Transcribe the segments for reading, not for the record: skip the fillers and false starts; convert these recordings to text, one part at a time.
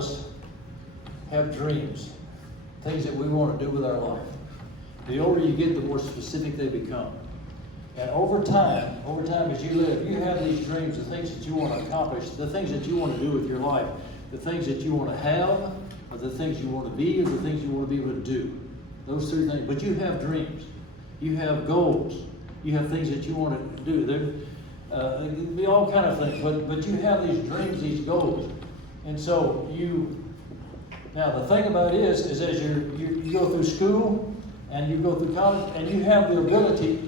us have dreams, things that we want to do with our life. The older you get, the more specific they become. And over time as you live, you have these dreams, the things that you want to accomplish, the things that you want to do with your life, the things that you want to have, or the things you want to be, or the things you want to be able to do. Those three things. But you have dreams. You have goals. You have things that you want to do. There can be all kind of things, but you have these dreams, these goals. And so now the thing about it is as you go through school and you go through college and you have the ability,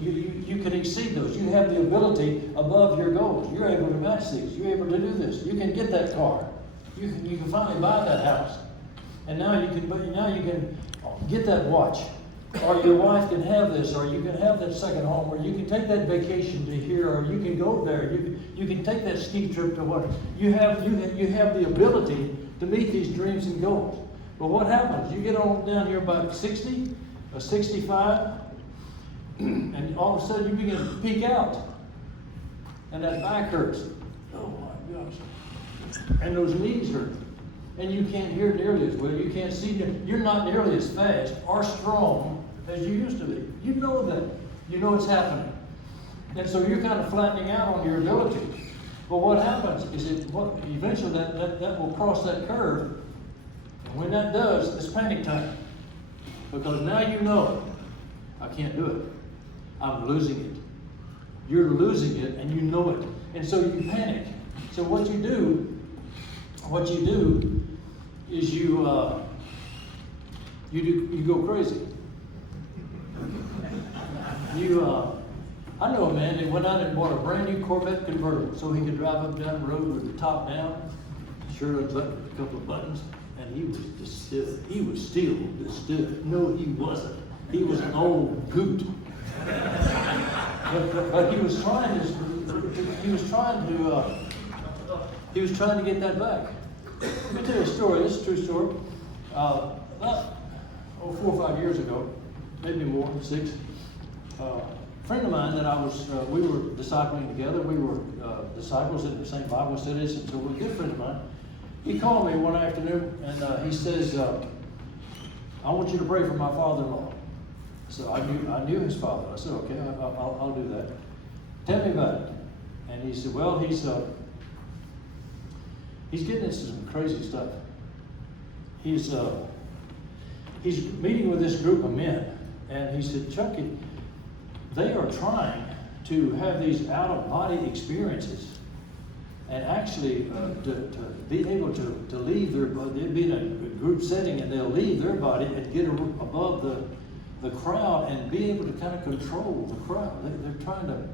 you can exceed those. You have the ability above your goals. You're able to match these. You're able to do this. You can get that car. You can finally buy that house. And now you can get that watch. Or your wife can have this, or you can have that second home, or you can take that vacation to here, or you can go there. You can take that ski trip to what? You have the ability to meet these dreams and goals. But what happens? You get on down here about 60 or 65, and all of a sudden you begin to peak out. And that back hurts. Oh my gosh. And those knees hurt. And you can't hear nearly as well. You can't see. You're not nearly as fast or strong as you used to be. You know that. You know it's happening. And so you're kind of flattening out on your ability. But what happens is eventually that will cross that curve. And when that does, it's panic time. Because now you know, I can't do it. I'm losing it. You're losing it and you know it. And so you panic. So what you do is you go crazy. I know a man that went out and bought a brand new Corvette convertible so he could drive up down the road with the top down, shirt unbuttoned, a couple of buttons, and he was still stood. No, he wasn't. He was an old goot. but he was trying to get that back. Let me tell you a story. This is a true story. About 4 or 5 years ago, maybe more, 6. A friend of mine that we were discipling together. We were disciples in the same Bible studies, and so we're a good friend of mine. He called me one afternoon, and he says, "I want you to pray for my father-in-law." So I knew his father. I said, "Okay, I'll do that. Tell me about it." And he said, "Well, he's getting into some crazy stuff. He's meeting with this group of men, and he said, Chucky, they are trying to have these out-of-body experiences, and actually to be able to leave their body. They'll be in a group setting, and they'll leave their body and get above the crowd and be able to kind of control the crowd. They're trying to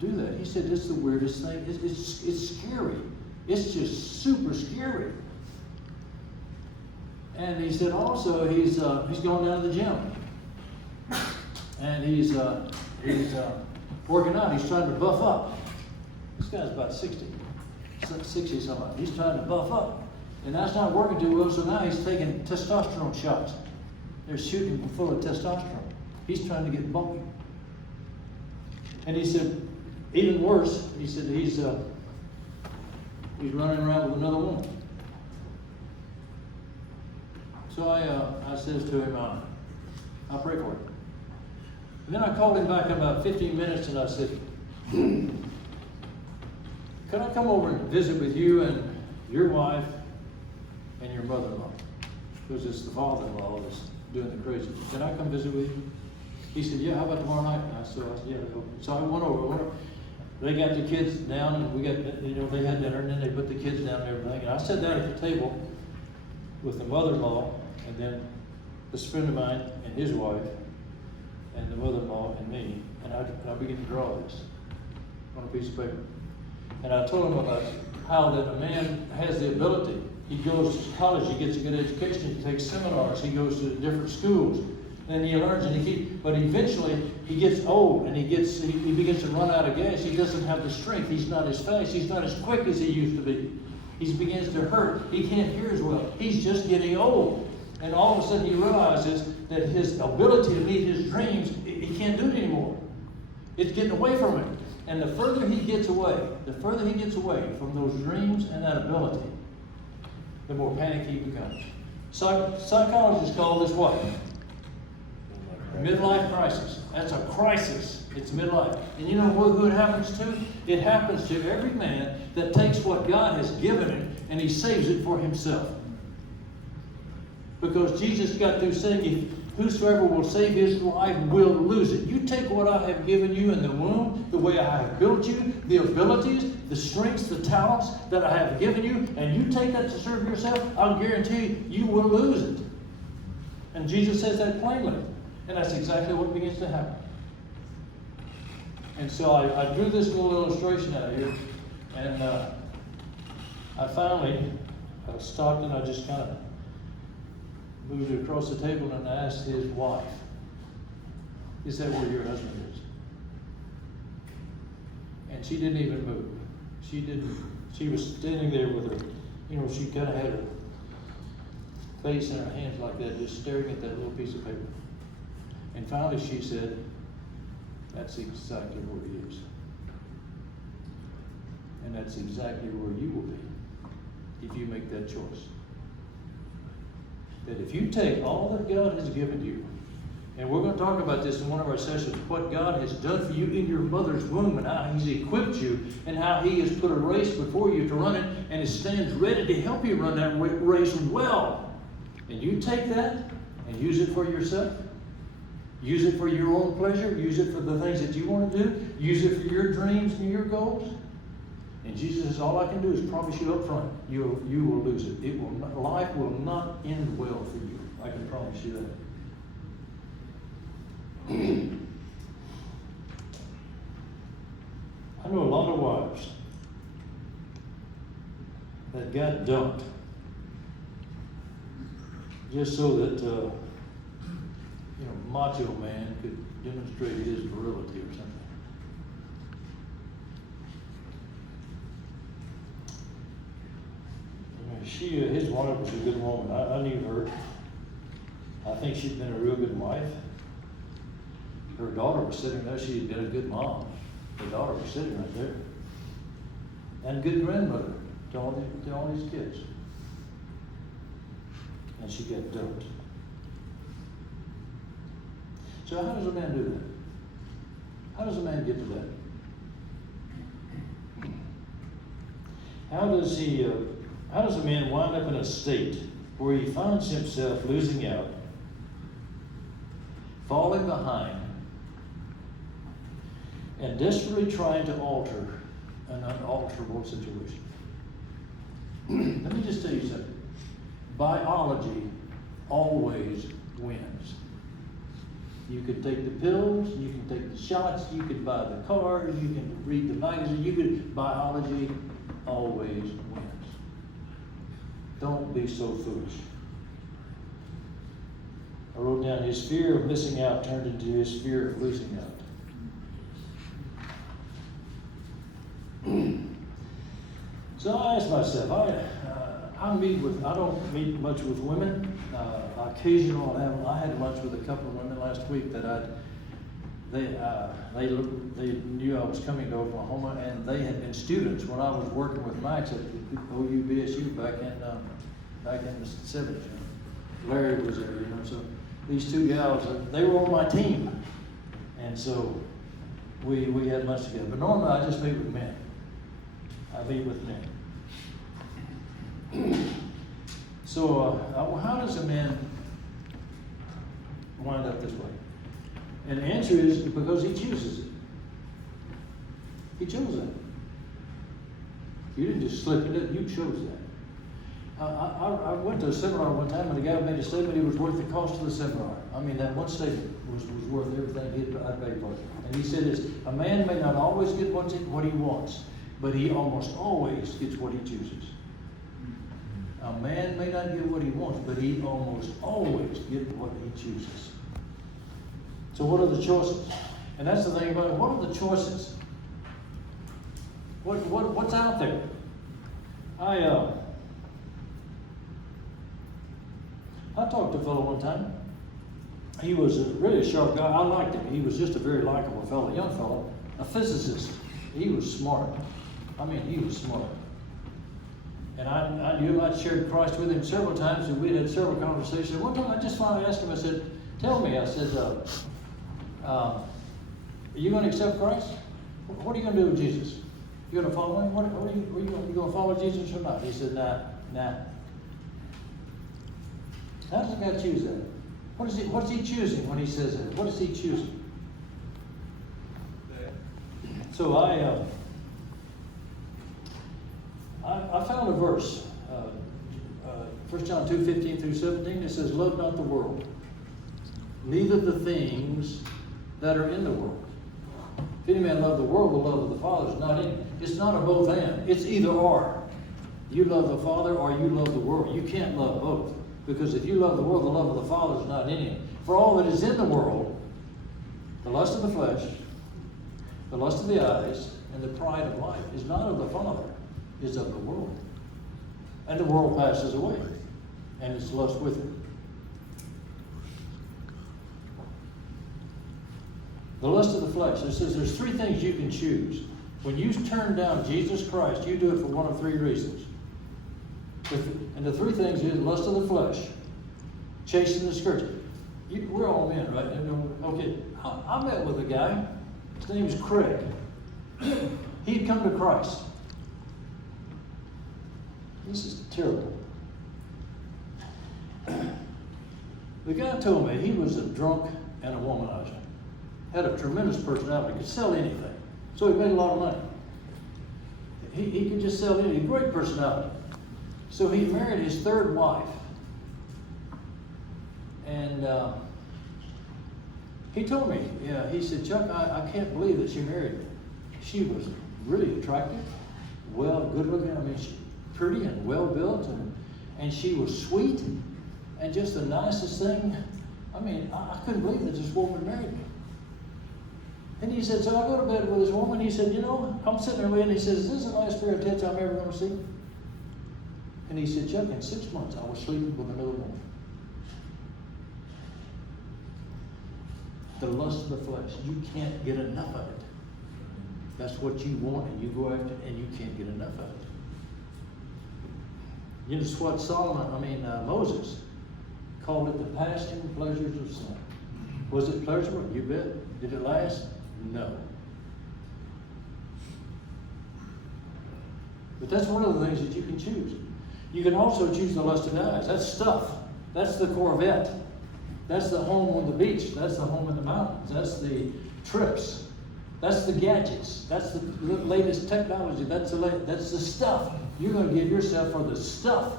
do that." He said, "This is the weirdest thing. It's scary. It's just super scary." And he said also he's going down to the gym. And he's working out. He's trying to buff up. This guy's about 60 something. He's trying to buff up. And that's not working too well, so now he's taking testosterone shots. They're shooting him full of testosterone. He's trying to get bulky. And he said, even worse, he said he's running around with another woman. So I says to him, I'll pray for him. And then I called him back in about 15 minutes and I said, "Can I come over and visit with you and your wife and your mother-in-law?" Because it's the father-in-law that's doing the crazy. "Can I come visit with you?" He said, "Yeah, how about tomorrow night?" And I said, "Yeah." So I went over. They got the kids down, and they had dinner, and then they put the kids down and everything. And I sat down at the table with the mother-in-law, and then this friend of mine and his wife, and the mother-in-law and me, and I began to draw this on a piece of paper. And I told him about how that a man has the ability. He goes to college, he gets a good education, he takes seminars, he goes to different schools, and he learns, but eventually he gets old and he begins to run out of gas. He doesn't have the strength. He's not as fast. He's not as quick as he used to be. He begins to hurt. He can't hear as well. He's just getting old. And all of a sudden he realizes that his ability to meet his dreams, he can't do it anymore. It's getting away from him. And the further he gets away from those dreams and that ability, the more panicky he becomes. Psychologists call this what? Midlife crisis. That's a crisis. It's midlife. And you know who it happens to? It happens to every man that takes what God has given him and he saves it for himself. Because Jesus got through saying, whosoever will save his life will lose it. You take what I have given you in the womb, the way I have built you, the abilities, the strengths, the talents that I have given you, and you take that to serve yourself, I'll guarantee you will lose it. And Jesus says that plainly. And that's exactly what begins to happen. And so I drew this little illustration out here, and I finally stopped and I just kind of moved it across the table and asked his wife, is that where your husband is? And she didn't even move. She was standing there with her, she kind of had her face in her hands like that, just staring at that little piece of paper. And finally she said, that's exactly where he is. And that's exactly where you will be if you make that choice. That if you take all that God has given you, and we're going to talk about this in one of our sessions, what God has done for you in your mother's womb and how he's equipped you and how he has put a race before you to run it and it stands ready to help you run that race well. And you take that and use it for yourself. Use it for your own pleasure. Use it for the things that you want to do. Use it for your dreams and your goals. And Jesus says, all I can do is promise you up front, you will lose it. Life will not end well for you. I can promise you that. I know a lot of wives that got dumped just so that macho man could demonstrate his virility or something. His wife was a good woman. I knew her. I think she'd been a real good wife. Her daughter was sitting there. She had been a good mom. Her daughter was sitting right there. And good grandmother to all these kids. And she got dumped. So how does a man do that? How does a man get to that? How does a man wind up in a state where he finds himself losing out, falling behind, and desperately trying to alter an unalterable situation? Let me just tell you something. Biology always wins. You can take the pills, you can take the shots, you can buy the car, you can read the magazine, biology always wins. Don't be so foolish. I wrote down his fear of missing out turned into his fear of losing out. So I asked myself, I don't meet much with women. Occasionally, I had lunch with a couple of women last week that they knew I was coming to Oklahoma, and they had been students when I was working with Max at OUBSU back in the 70s. Larry was there, so these two gals, they were on my team, and so we had lunch together. But normally I just meet with men. I meet with men. So how does a man wind up this way? And the answer is because he chooses it. He chose that. You didn't just slip into it, you chose that. I went to a seminar one time and the guy made a statement he was worth the cost of the seminar. I mean, that one statement was worth everything I'd paid for it. And he said this, a man may not always get what he wants, but he almost always gets what he chooses. A man may not get what he wants, but he almost always gets what he chooses. So what are the choices? And that's the thing about it. What are the choices? What's out there? I talked to a fellow one time. He was really a sharp guy. I liked him. He was just a very likable fellow, young fellow, a physicist. He was smart. I mean, he was smart. And I knew I'd shared Christ with him several times, and we'd had several conversations. One time I just finally asked him, I said, tell me, I said, are you going to accept Christ? What are you going to do with Jesus? You going to follow him? You going to follow Jesus or not? He said, nah. How does a guy choose that? What's he choosing when he says that? What is he choosing? So I found a verse, 1 John 2:15 through 17. It says, love not the world, neither the things that are in the world. If any man love the world, the love of the Father is not in him. It's not a both and. It's either or. You love the Father or you love the world. You can't love both. Because if you love the world, the love of the Father is not in him. For all that is in the world, the lust of the flesh, the lust of the eyes, and the pride of life is not of the Father, is of the world. And the world passes away, and its lust with it. The lust of the flesh. It says there's three things you can choose. When you turn down Jesus Christ, you do it for one of three reasons. And the three things is lust of the flesh, chasing the scourge. We're all men, right? Okay, I met with a guy. His name is Craig. He'd come to Christ. This is terrible. The guy told me he was a drunk and a womanizer. Had a tremendous personality, could sell anything. So he made a lot of money. He could just sell anything, great personality. So he married his third wife. And he told me, he said, Chuck, I can't believe that she married me. She was really attractive, good looking. I mean, pretty and well built, and she was sweet and just the nicest thing. I mean, I couldn't believe that this woman married me. And he said, so I go to bed with this woman. He said, I'm sitting there laying. He says, is this the last pair of tits I'm ever going to see? And he said, Chuck, in 6 months I was sleeping with another woman. The lust of the flesh. You can't get enough of it. That's what you want, and you go after it, and you can't get enough of it. You know, it's what Moses called it the passing pleasures of sin. Was it pleasurable? You bet. Did it last? No. But that's one of the things that you can choose. You can also choose the lust of the eyes. That's stuff. That's the Corvette. That's the home on the beach. That's the home in the mountains. That's the trips. That's the gadgets. That's the latest technology. That's the stuff. You're going to give yourself for the stuff.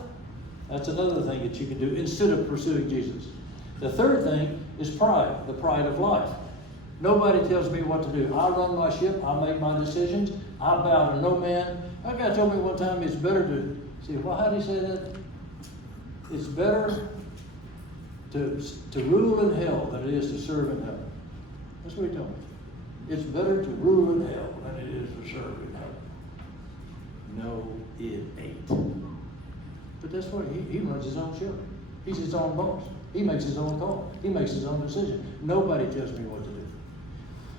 That's another thing that you can do instead of pursuing Jesus. The third thing is pride, the pride of life. Nobody tells me what to do. I run my ship. I make my decisions. I bow to no man. A guy told me one time it's better to, how do you say that? It's better to rule in hell than it is to serve in heaven. That's what he told me. It's better to rule in hell than it is to serve in heaven. No, it ain't. But that's what he runs his own ship. He's his own boss. He makes his own call. He makes his own decision. Nobody tells me what to do.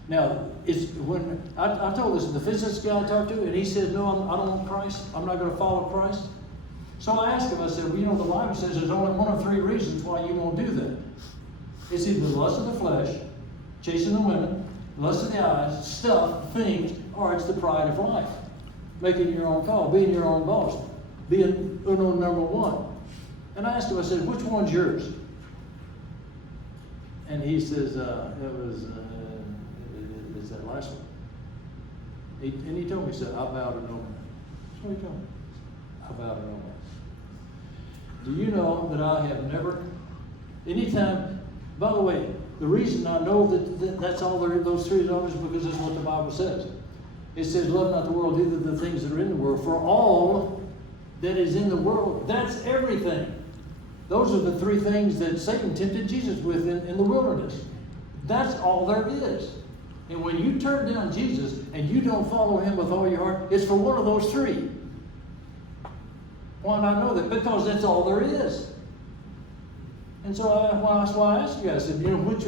Now, it's when I told this to the physics guy I talked to, and he said, no, I don't want Christ. I'm not going to follow Christ. So I asked him, I said, well, the Bible says there's only one of three reasons why you won't do that. It's either the lust of the flesh, chasing the women, lust of the eyes, stuff, things, or it's the pride of life. Making your own call, being your own boss, being uno number one. And I asked him, I said, which one's yours? And he says, it's that last one. And he told me, he said, I bow to no man. That's what he told me. I bow to no man. Do you know that I have never, anytime, by the way, the reason I know that that's all there, those three is because that's what the Bible says. It says, love not the world, neither the things that are in the world. For all that is in the world, that's everything. Those are the three things that Satan tempted Jesus with in the wilderness. That's all there is. And when you turn down Jesus and you don't follow him with all your heart, it's for one of those three. Why do I know that? Because that's all there is. And so that's why I asked you guys, I said, which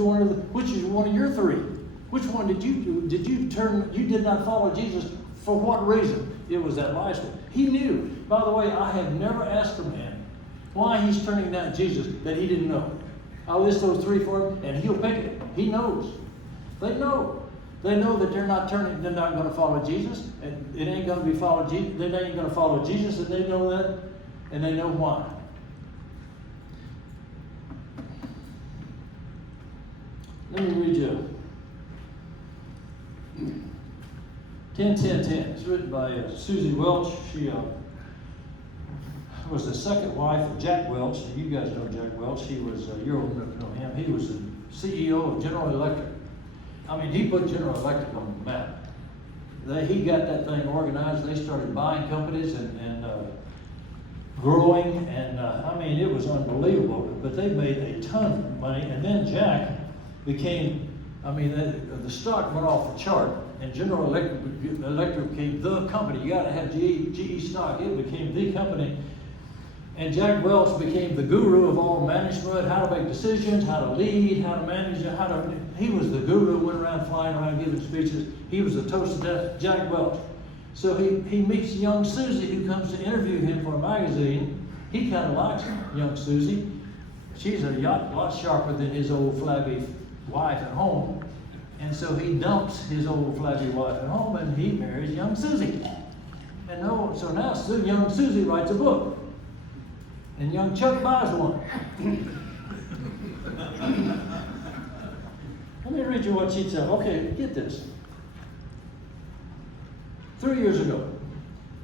is one of your three? Which one did you do? You did not follow Jesus For what reason? It was that last one. He knew. By the way, I have never asked a man why he's turning down Jesus that he didn't know. I'll list those three for him, and he'll pick it. He knows. They know. They know that they're not going to follow Jesus, and it ain't going to be follow Jesus. They ain't going to follow Jesus, and they know that, and they know why. Let me read you 10-10-10. It's written by Susie Welch. She was the second wife of Jack Welch. You guys know Jack Welch. He was, you're old enough to know him. He was the CEO of General Electric. I mean, he put General Electric on the map. He got that thing organized. They started buying companies and growing. And I mean, it was unbelievable. But they made a ton of money. And then Jack became, I mean, the stock went off the chart. And General Electric became the company. You got to have GE stock. It became the company. And Jack Welch became the guru of all management, how to make decisions, how to lead, how to manage, he was the guru, went around flying around giving speeches. He was the toast of death, Jack Welch. So he meets young Susie, who comes to interview him for a magazine. He kind of likes young Susie. She's a lot sharper than his old flabby wife at home. And so he dumps his old flabby wife at home and he marries young Susie. And so now young Susie writes a book. And young Chuck buys one. Let me read you what she said. Okay, get this. 3 years ago,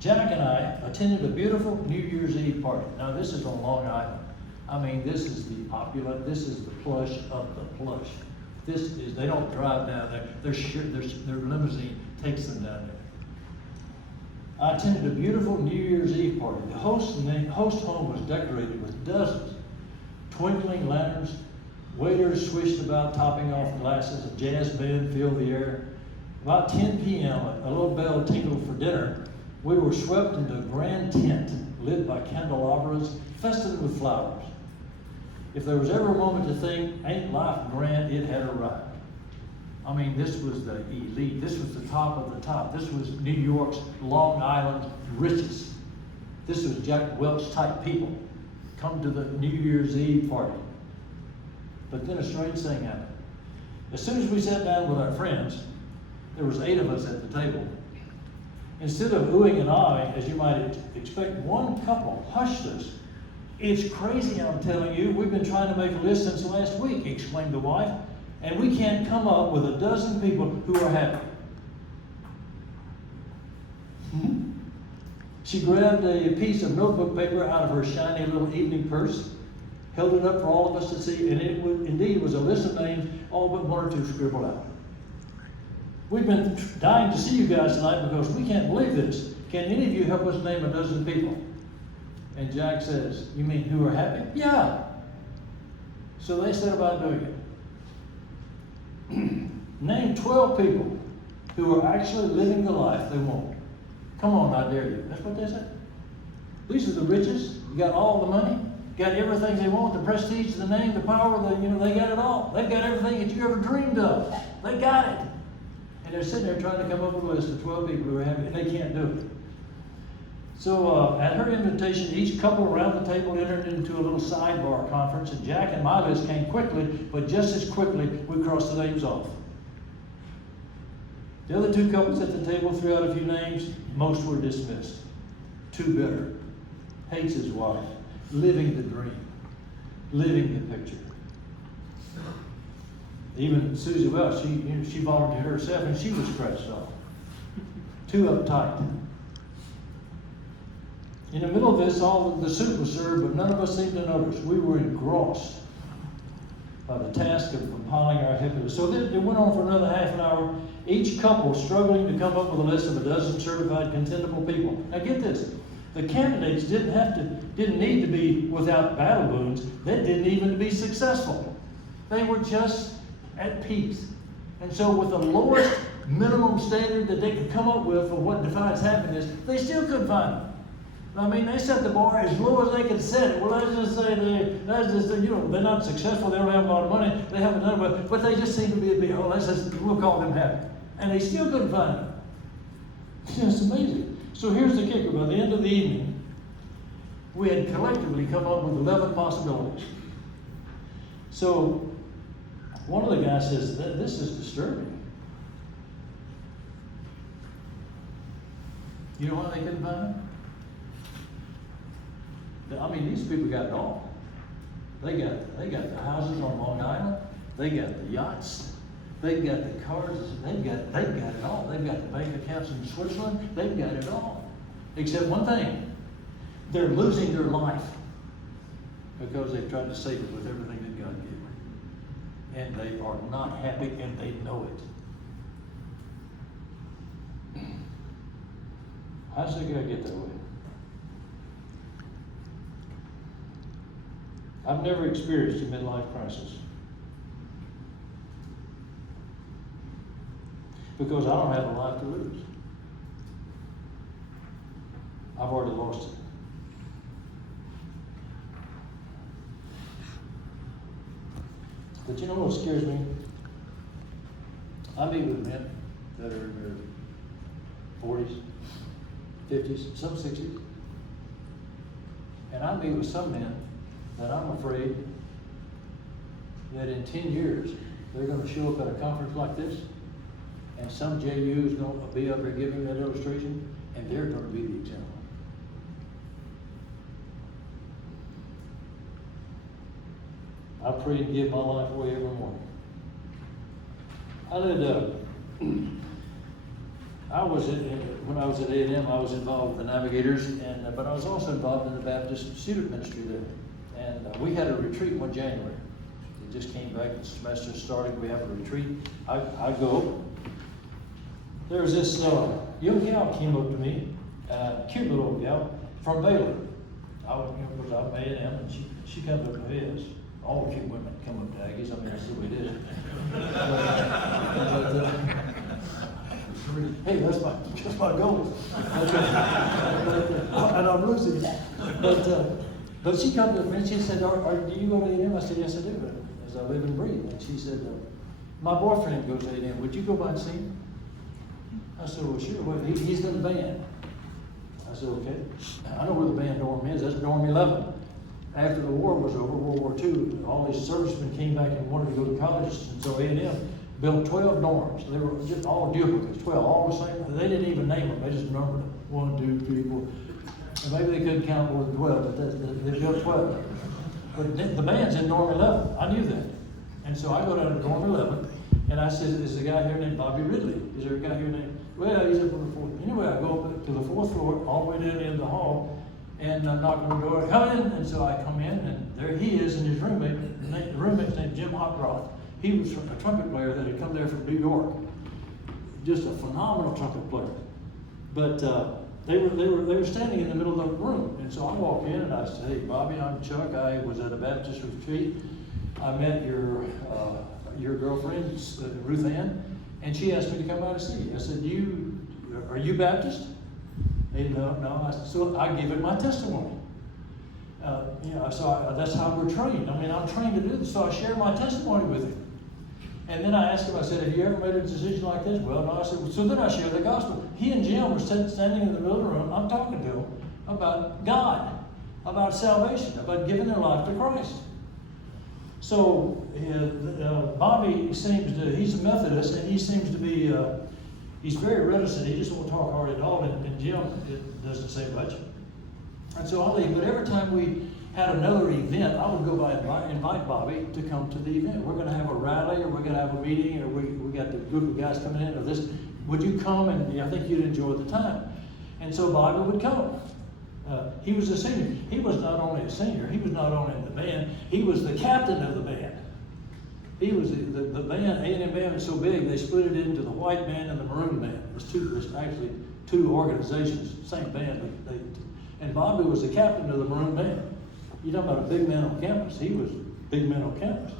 Jack and I attended a beautiful New Year's Eve party. Now this is on Long Island. I mean, this is the opulent, this is the plush of the plush. They don't drive down there. Their limousine takes them down there. I attended a beautiful New Year's Eve party. The host home was decorated with dozens, twinkling lanterns, waiters swished about, topping off glasses, a jazz band filled the air. About 10 p.m., a little bell tinkled for dinner. We were swept into a grand tent lit by candelabras, festooned with flowers. If there was ever a moment to think, ain't life grand, it had arrived. I mean, this was the elite. This was the top of the top. This was New York's Long Island richest. This was Jack Welch type people come to the New Year's Eve party. But then a strange thing happened. As soon as we sat down with our friends, there was 8 of us at the table. Instead of oohing and ahhing, as you might expect, one couple hushed us. "It's crazy, I'm telling you. We've been trying to make a list since last week," exclaimed the wife. "And we can't come up with a dozen people who are happy." She grabbed a piece of notebook paper out of her shiny little evening purse, held it up for all of us to see, and it was a list of names, all but 1 or 2 scribbled out. "We've been dying to see you guys tonight because we can't believe this. Can any of you help us name a dozen people?" And Jack says, "You mean who are happy?" "Yeah." So they set about doing it. Name 12 people who are actually living the life they want. Come on, I dare you. That's what they said. These are the richest. You got all the money. Got everything they want. The prestige, the name, the power. They got it all. They've got everything that you ever dreamed of. They got it. And they're sitting there trying to come up with a list of 12 people who are happy, and they can't do it. So at her invitation, each couple around the table entered into a little sidebar conference, and Jack and my list came quickly, but just as quickly, we crossed the names off. The other 2 couples at the table threw out a few names. Most were dismissed. Too bitter. Hates his wife. Living the dream. Living the picture. Even Susie Welch, she volunteered herself, and she was scratched off. Too uptight. In the middle of this, all the soup was served, but none of us seemed to notice. We were engrossed by the task of compiling our happiness. So it went on for another half an hour, each couple struggling to come up with a list of a dozen certified contentable people. Now get this, the candidates didn't need to be without battle wounds. They didn't even be successful. They were just at peace. And so with the lowest minimum standard that they could come up with for what defines happiness, they still couldn't find it. I mean, they set the bar as low as they could set it. Well, let's just say they're not successful. They don't have a lot of money. They haven't done well, but they just seem to be we'll call them happy. And they still couldn't find it. It's amazing. So here's the kicker. By the end of the evening, we had collectively come up with 11 possibilities. So one of the guys says, this is disturbing. You know why they couldn't find them? I mean, these people got it all. They got the houses on Long Island. They got the yachts. They've got the cars. They've got it all. They've got the bank accounts in Switzerland. They've got it all. Except one thing. They're losing their life because they've tried to save it with everything that God gave them. And they are not happy, and they know it. How's that guy get that way? I've never experienced a midlife crisis because I don't have a life to lose. I've already lost it. But you know what scares me? I meet with men that are in their 40s, 50s, some 60s. And I meet with some men that I'm afraid that in 10 years, they're going to show up at a conference like this, and some JU is going to be up there giving that illustration, and they're going to be the example. I pray to give my life away every morning. When I was at A&M, I was involved with the Navigators, but I was also involved in the Baptist student ministry there. And we had a retreat one January. It just came back, the semester started, we have a retreat. I go. There was this young gal came up to me, cute little gal, from Baylor. I was, because I'm A&M, and she comes up to me. All cute women come up to Aggies. I mean, that's the way it is. Hey, that's my goal. And I'm losing. But she comes to me and she said, do you go to A&M? I said, yes, I do, as I live and breathe. And she said, my boyfriend goes to A&M. Would you go by and see him? I said, well, sure. Well, he's in the band. I said, okay. I know where the band dorm is. That's dorm 11. After the war was over, World War II, all these servicemen came back and wanted to go to colleges, and so A&M built 12 dorms. They were just all duplicates, 12, all the same. They didn't even name them. They just numbered them. 1, 2, 3, 4. And maybe they couldn't count more than 12, but they built 12. But the band's in dorm 11. I knew that. And so I go down to dorm 11, and I said, there's a guy here named Bobby Ridley. Is there a guy here named? Well, he's up on the 4th. Anyway, I go up to the 4th floor, all the way down in the hall, and I knock on the door, come in, and so I come in, and there he is, and his roommate's named Jim Hopcroft. He was a trumpet player that had come there from New York. Just a phenomenal trumpet player. But they were standing in the middle of the room, and so I walk in and I say, hey, Bobby, I'm Chuck. I was at a Baptist retreat. I met your girlfriend, Ruth Ann, and she asked me to come out and see you. I said, are you Baptist? No. I said, so I give it my testimony. So that's how we're trained. I mean, I'm trained to do this, so I share my testimony with him. And then I asked him, I said, have you ever made a decision like this? Well, no. I said, well, so then I share the gospel. He and Jim were standing in the middle of the room. I'm talking to him about God, about salvation, about giving their life to Christ. So Bobby he's a Methodist, and he seems to be, he's very reticent. He just won't talk hard at all, and Jim doesn't say much. And so I'll leave. But every time we had another event, I would go by and invite Bobby to come to the event. We're going to have a rally, or we're going to have a meeting, or we got the group of guys coming in, or this. Would you come? And I think you'd enjoy the time. And so Bobby would come. He was a senior. He was not only a senior, he was not only in the band, he was the captain of the band. He was the band, A&M band was so big, they split it into the white band and the maroon band. There's actually two organizations, same band. And Bobby was the captain of the maroon band. You're talking about a big man on campus. He was a big man on campus.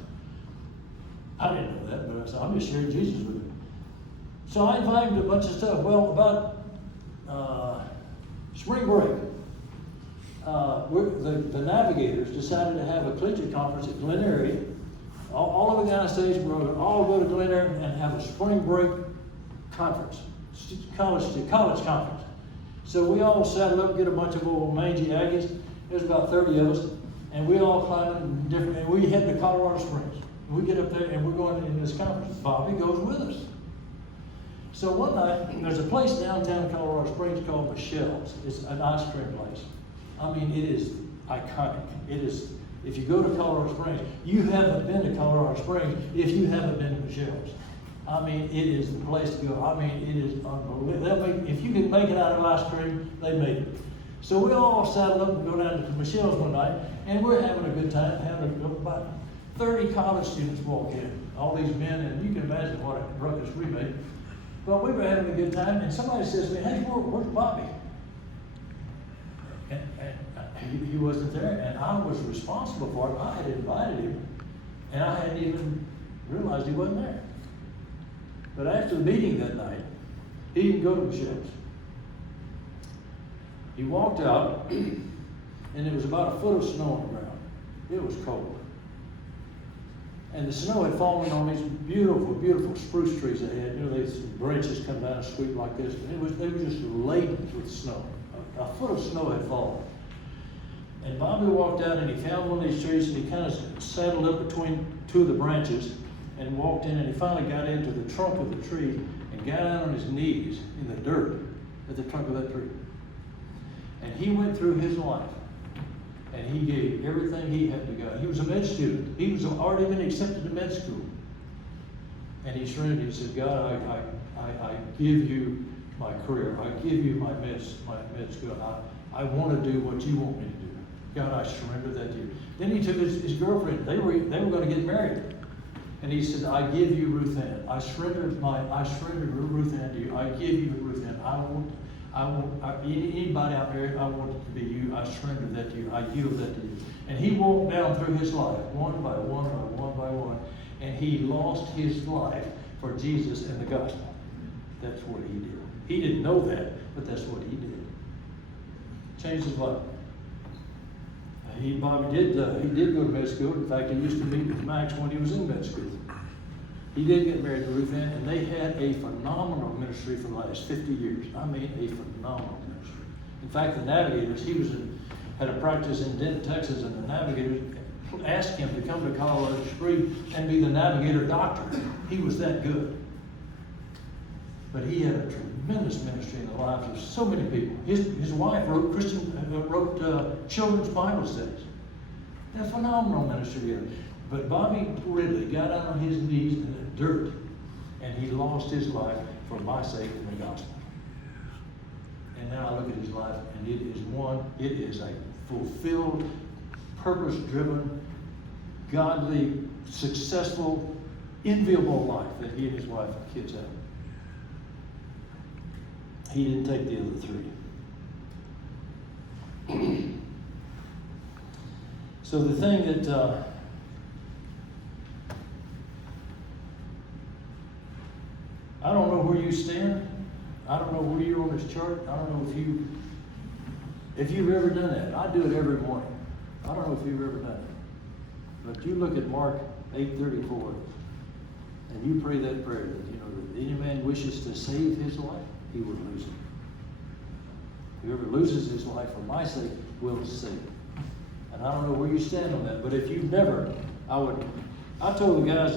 I didn't know that, but I said, I'm just sharing Jesus with him. So I invited him to a bunch of stuff. Well, about spring break, the Navigators decided to have a collegiate conference at Glen Eyrie. All of the United States were going to all go to Glen Eyrie and have a spring break conference. college conference. So we all saddled up, get a bunch of old mangy Aggies. There's about 30 of us, and we all climbed in different, and we head to Colorado Springs. We get up there, and we're going in this conference. Bobby goes with us. So one night, there's a place downtown Colorado Springs called Michelle's. It's an ice cream place. I mean, it is iconic. It is, if you go to Colorado Springs, you haven't been to Colorado Springs if you haven't been to Michelle's. I mean, it is the place to go. I mean, it is unbelievable. If you can make it out of ice cream, they made it. So we all saddled up and go down to Michelle's one night, and we're having a good time. About 30 college students walk in, all these men, and you can imagine what a ruckus we made. But we were having a good time, and somebody says to me, "Hey, where's Bobby?" And he wasn't there, and I was responsible for it. I had invited him, and I hadn't even realized he wasn't there. But after the meeting that night, he didn't go to Michelle's. He walked out, and it was about a foot of snow on the ground. It was cold. And the snow had fallen on these beautiful, beautiful spruce trees they had. You know, these branches come down and sweep like this. And they were just laden with snow. A foot of snow had fallen. And Bobby walked out, and he found one of these trees, and he kind of saddled up between two of the branches and walked in, and he finally got into the trunk of the tree and got down on his knees in the dirt at the trunk of that tree. And he went through his life, and he gave everything he had to God. He was a med student. He was already been accepted to med school. And he surrendered. He said, "God, I give you my career. I give you my med school. I want to do what you want me to do. God, I surrender that to you." Then he took his girlfriend. They were going to get married. And he said, "I give you Ruth Ann. I surrendered Ruth Ann to you. I give you Ruth Ann. Anybody out there, I want it to be you. I surrender that to you. I yield that to you." And he walked down through his life, one by one by one by one, and he lost his life for Jesus and the gospel. That's what he did. He didn't know that, but that's what he did. Changed his life. Bobby did go to med school. In fact, he used to meet with Max when he was in med school. He did get married to Ruth Ann, and they had a phenomenal ministry for the last 50 years. I mean, a phenomenal ministry. In fact, the Navigators, had a practice in Denton, Texas, and the Navigators asked him to come to Colorado Springs and be the Navigator doctor. He was that good. But he had a tremendous ministry in the lives of so many people. His wife wrote children's Bible studies. A phenomenal ministry together. But Bobby Ridley got out on his knees in the dirt, and he lost his life for my sake in the gospel. And now I look at his life, and it is a fulfilled, purpose-driven, godly, successful, enviable life that he and his wife and kids have. He didn't take the other three. So the thing that I don't know where you stand. I don't know where you're on this chart. I don't know if you've ever done that. I do it every morning. I don't know if you've ever done it. But you look at Mark 8:34, and you pray that prayer that, that any man wishes to save his life, he will lose it. Whoever loses his life for my sake will save it. And I don't know where you stand on that, but if you've never, I told the guys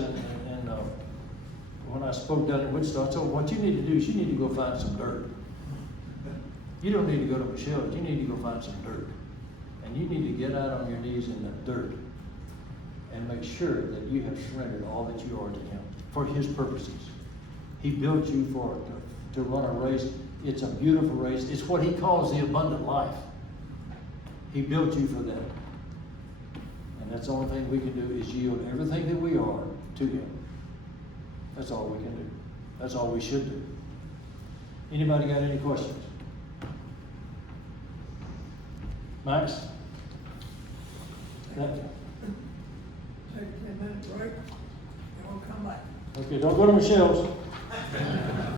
when I spoke down in Wichita, I told them, what you need to do is you need to go find some dirt. You don't need to go to Michelle's. You need to go find some dirt. And you need to get out on your knees in the dirt and make sure that you have surrendered all that you are to him for his purposes. He built you to run a race. It's a beautiful race. It's what he calls the abundant life. He built you for that. And that's the only thing we can do is yield everything that we are to him. That's all we can do. That's all we should do. Anybody got any questions? Max? Take a 10-minute break, and we'll come back. Okay, don't go to Michelle's.